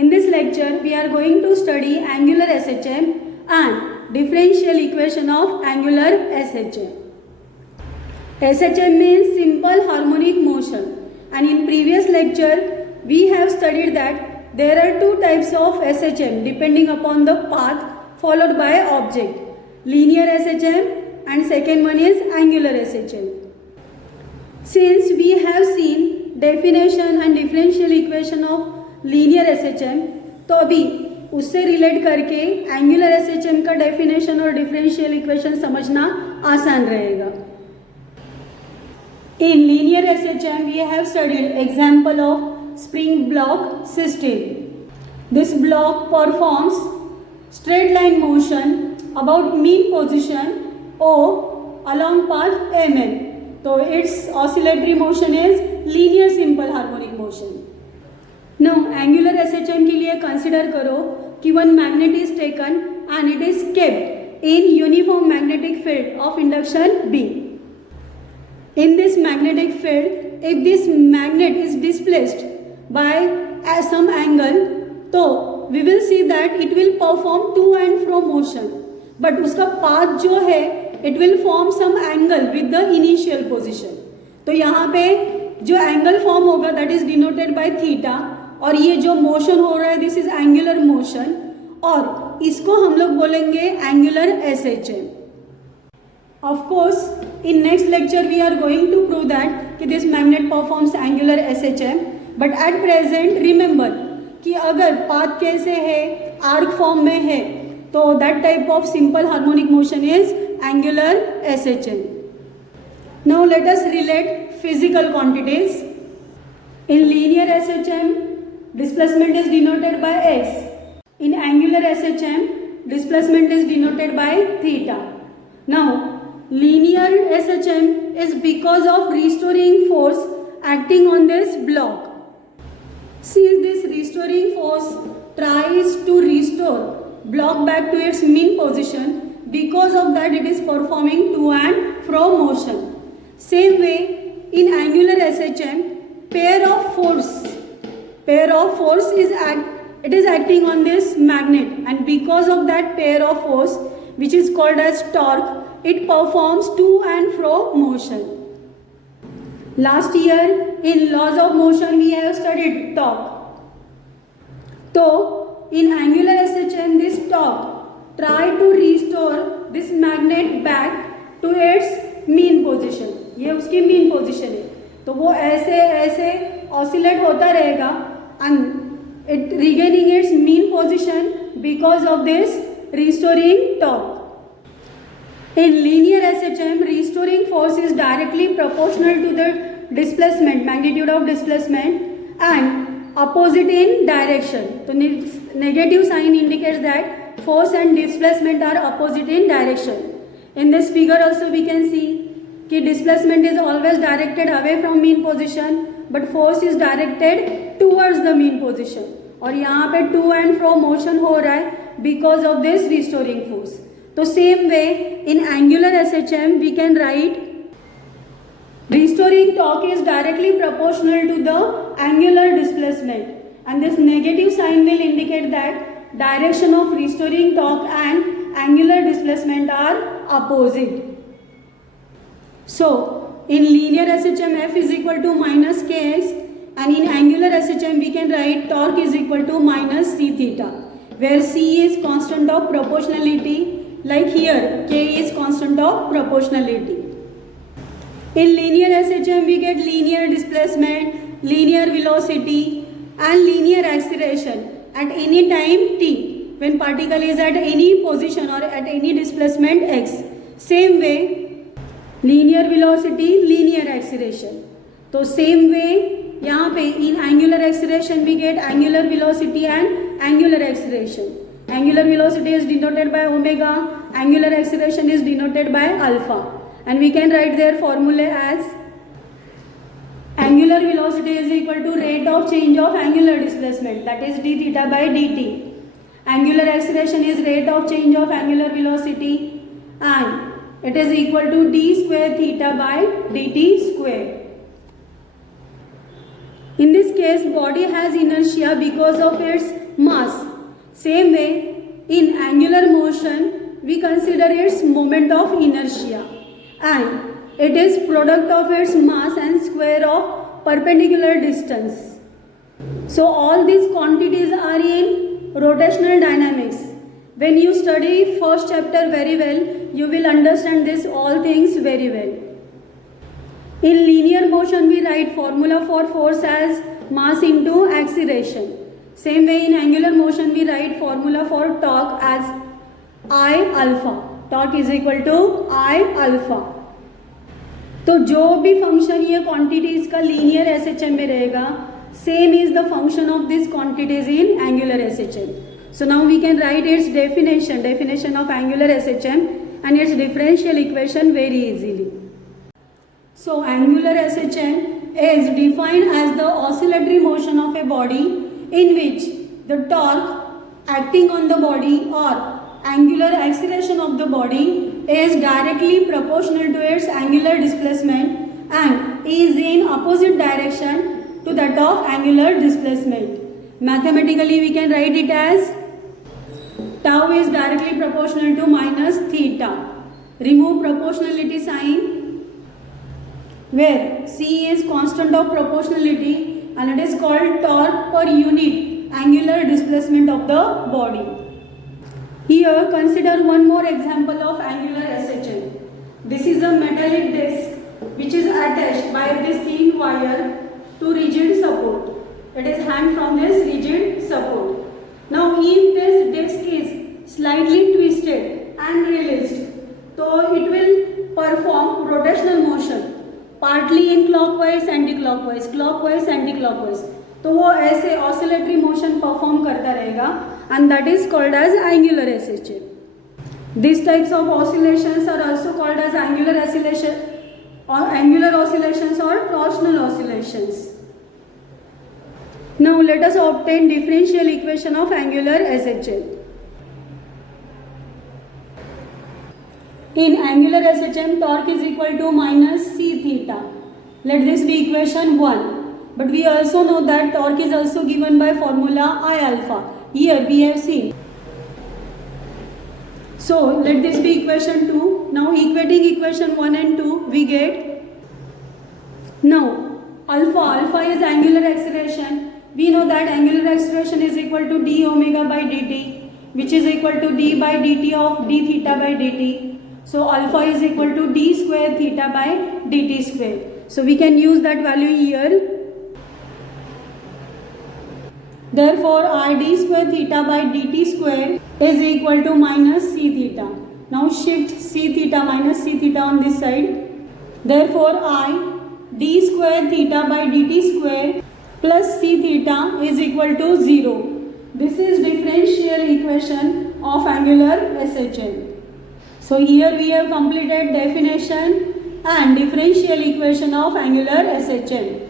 In this lecture, we are going to study angular SHM and differential equation of angular SHM. SHM means simple harmonic motion, and in previous lecture, we have studied that there are two types of SHM depending upon the path followed by object. Linear SHM and second one is angular SHM. Since we have seen definition and differential equation of linear SHM, तो अभी उससे relate करके angular SHM का definition और differential equation समझना आसान रहेगा. In linear SHM, we have studied example of spring block system. This block performs straight line motion about mean position O along path MN. So its oscillatory motion is linear simple harmonic motion. Now angular SHM के लिए consider करो कि one magnet is taken and it is kept in uniform magnetic field of induction B. In this magnetic field, if this magnet is displaced by some angle, तो we will see that it will perform to and fro motion. But उसका path जो है, it will form some angle with the initial position. तो यहाँ पे जो angle form होगा that is denoted by theta, और ये जो मोशन हो रहा है दिस इज एंगुलर मोशन, और इसको हम लोग बोलेंगे angular SHM. Of course in next lecture we are going to prove that कि this magnet performs angular SHM. But at present remember कि अगर पाथ कैसे है, आर्क फॉर्म में है, तो that type of simple harmonic motion is angular SHM. Now let us relate physical quantities. In linear SHM displacement is denoted by x. In angular SHM, displacement is denoted by theta. Now, linear SHM is because of restoring force acting on this block. Since this restoring force tries to restore block back to its mean position, because of that it is performing to and fro motion. Same way, in angular SHM, pair of force is acting on this magnet, and because of that pair of force which is called as torque, it performs to and fro motion. Last year in laws of motion we have studied torque. So in angular SHM this torque try to restore this magnet back to its mean position. ये उसकी mean position है, तो वो ऐसे ऐसे oscillate होता रहेगा and it regaining its mean position because of this restoring torque. In linear SHM, restoring force is directly proportional to the displacement, magnitude of displacement, and opposite in direction. So negative sign indicates that force and displacement are opposite in direction. In this figure also we can see कि displacement is always directed away from mean position, but force is directed towards the mean position. और यहाँ पे to and fro motion हो रहा है because of this restoring force. तो same way in angular SHM we can write restoring torque is directly proportional to the angular displacement, and this negative sign will indicate that direction of restoring torque and angular displacement are opposite. So in linear SHM f is equal to minus ks, and in angular SHM we can write torque is equal to minus c theta, where c is constant of proportionality, like here k is constant of proportionality. In linear SHM we get linear displacement, linear velocity and linear acceleration at any time t when particle is at any position or at any displacement x. Same way linear velocity, linear acceleration. तो same way यहाँ पे in angular acceleration we get angular velocity and angular acceleration. Angular velocity is denoted by omega, angular acceleration is denoted by alpha, and we can write their formula as angular velocity is equal to rate of change of angular displacement, that is d theta by dt. Angular acceleration is rate of change of angular velocity, and it is equal to d square theta by dt square. In this case, body has inertia because of its mass. Same way, in angular motion, we consider its moment of inertia, and it is product of its mass and square of perpendicular distance. So all these quantities are in rotational dynamics. When you study first chapter very well, you will understand this all things very well. In linear motion, we write formula for force as mass into acceleration. Same way in angular motion, we write formula for torque as I alpha. Torque is equal to I alpha. तो जो भी function ये quantities का linear SHM में रहेगा, same is the function of this quantities in angular SHM. So now we can write its definition of angular SHM and its differential equation very easily. So angular SHM is defined as the oscillatory motion of a body in which the torque acting on the body or angular acceleration of the body is directly proportional to its angular displacement and is in opposite direction to that of angular displacement. Mathematically we can write it as tau is directly proportional to minus theta. Remove proportionality sign where C is constant of proportionality and it is called torque per unit angular displacement of the body. Here consider one more example of angular SHM. This is a metallic disc which is attached by this thin wire to rigid support. It is hung from this rigid support. Now if this disc is slightly twisted and released, so it will perform rotational motion partly in clockwise, anti-clockwise, clockwise, anti-clockwise. तो वो ऐसे oscillatory motion perform करता रहेगा and that is called as angular SHM. These types of oscillations are also called as angular oscillation or angular oscillations or torsional oscillations. Now let us obtain differential equation of angular SHM. In angular SHM, torque is equal to minus c theta. Let this be equation 1. But we also know that torque is also given by formula I alpha. Here we have seen. So let this be equation 2. Now equating equation 1 and 2, we get. Now alpha is angular acceleration. We know that angular acceleration is equal to d omega by dt, which is equal to d by dt of d theta by dt. So alpha is equal to d square theta by dt square. So we can use that value here. Therefore I d square theta by dt square is equal to minus c theta. Now shift c theta minus c theta on this side. Therefore I d square theta by dt square plus c theta is equal to 0. This is differential equation of angular SHM. So here we have completed definition and differential equation of angular SHM.